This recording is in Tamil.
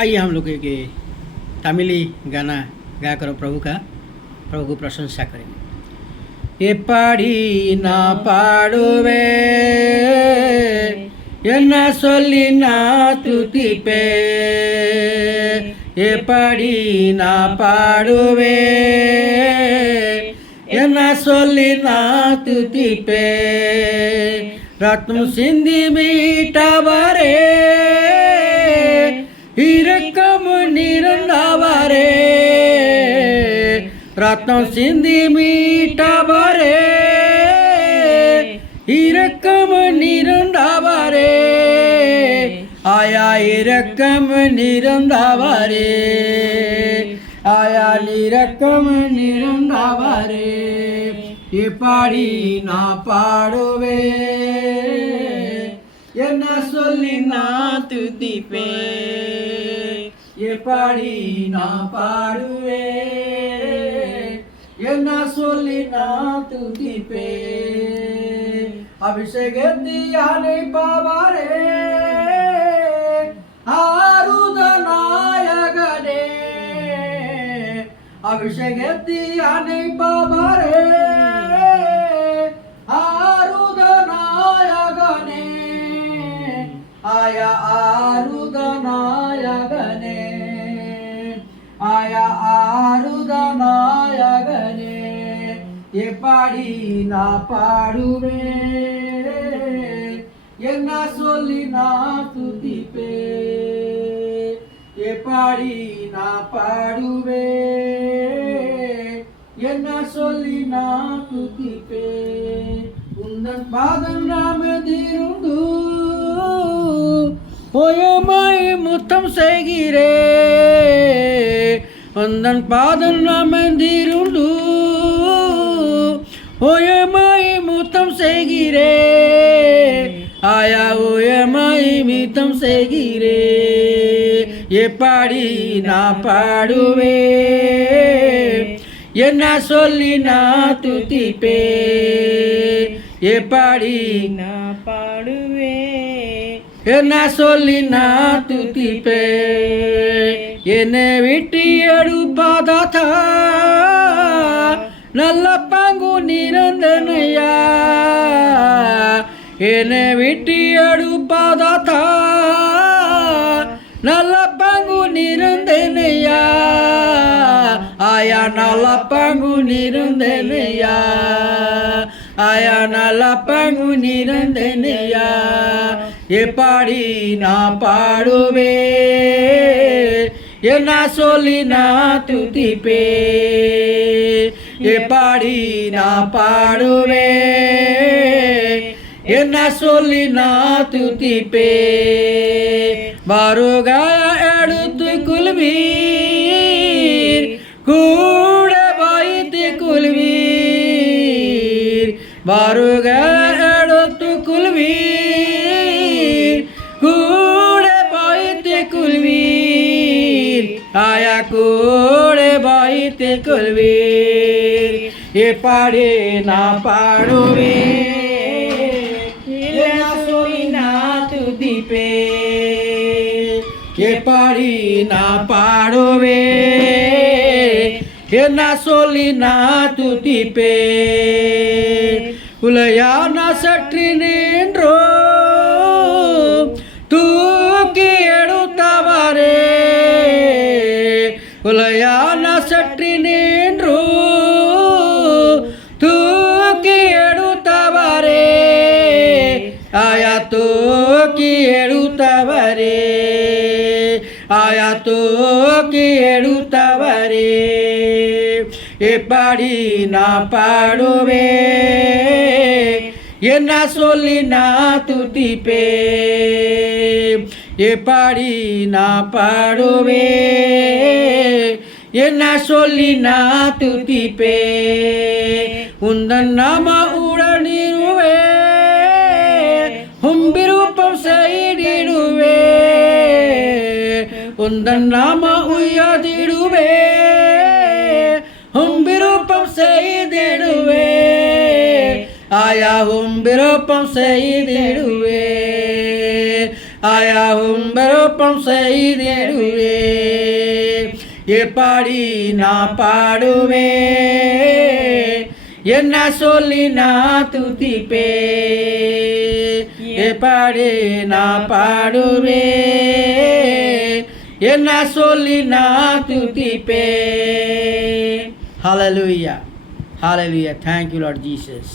आइए हम लोग एक तमिली गाना गाकर प्रभु को प्रशंसा करेंगे। एपाड़ी ना पाड़ुवे என்ன சொல்லி நான் துதிப்பே, எப்படி நான் பாடுவே, என்ன சொல்லி நான் துதிப்பே, ரத்னம் சிந்தி மீட்டவரே, இரக்கம் நிறந்தவரே, ரத்னம் சிந்தி மீட்டவரே, இரக்கம் நிறந்தவரே, ஆயா இரக்கம் நிறந்தவரே, ஆயா இரக்கம் நிறந்தவரே, எப்படி நான் பாடுவே, என்ன சொல்லி நான் துதிப்பே, எப்படி நான் பாடுவே, என்ன சொல்லி நான் துதிப்பே, அபிஷேகத்தியானை பாவாரே, ஆருத நாயகனே, அபிஷேகத்தியானை பாவாரே, ஆருத நாயகனே, ஆயா ஆருத நாயகனே, ஆயா ஆருத நாயகனே, எப்படி நான் பாடுவே, என்ன சொல்லி நான் துதிப்பே, எப்படி நான் பாடுவே, என்ன சொல்லி நான் துதிப்பே, உந்தன் பாதம் நாமதிருந்து போயமாய் முத்தம் செய்கிறே, உந்தன் பாதம் நாமதிருந்து ஓயமாய் முத்தம் செய்கிறே, ஆயா ஓயமாய் மித்தம் செய்கிறே, எப்படி நான் பாடுவே, என்ன சொல்லி நான் துதிப்பே, எப்படி நான் பாடுவே, என்ன சொல்லி நான் துதிப்பே, என்னை விட்டு எடுப்பாதா நல்ல பங்கு நிறந்தனையா, என்னை விட்டு எடுப்பாதா நல்ல பங்கு நிறந்தனையா, ஆயா நல்ல பங்கு நிறந்தனையா, ஆயா நல்ல பங்கு நிறந்தனையா, எப்படி நான் பாடுவே, என்ன சொல்லி நான் துதிப்பே, எப்படி நான் பாடுவே, என்ன சொல்லி நான் துதிப்பே, வருகாய எடுத்து கொள்வீர், கூட வைத்து கொள்வீர், வருகாய எடுத்து கொள்வீர், கூட வைத்து கொள்வீர், ஆயா கூட வைத்து கொள்வீர், எப்படி நான் பாடுவே, என்ன சொல்லி நான் துதிப்பே, எப்படி நான் பாடுவே, என்ன சொல்லி நான் துதிப்பே, உலையான சற்று நின்றோ தூக்கி எடுத்தவரே, உலையான சற்று நின்றோ தூக்கி எடுத்தவரே, ஆயா தூக்கி எடுத்தவரே, ஆயா தூக்கி எடுத்தவரே, எப்படி நான் பாடுவே, என்ன சொல்லி நான் துதிப்பே, எப்படி நான் பாடுவே, என்ன சொல்லி நான் துதிப்பே, உந்தன் நாம உடனிருவே, விருப்பம் செய்திடுவே, உந்தன் நாம உயர்த்திடுவே, விருப்பம் செய்திடுவே, ஆயா விருப்பம் செய்திடுவே, ஆயாவும் விருப்பம் செய்திடுவே. எப்படி நான் பாடுவே, என்ன சொல்லி நான் துதிப்பே. எப்படி நான் பாடுவே, என்ன சொல்லி நான் துதிப்பே. Hallelujah. Hallelujah. Thank you, Lord Jesus.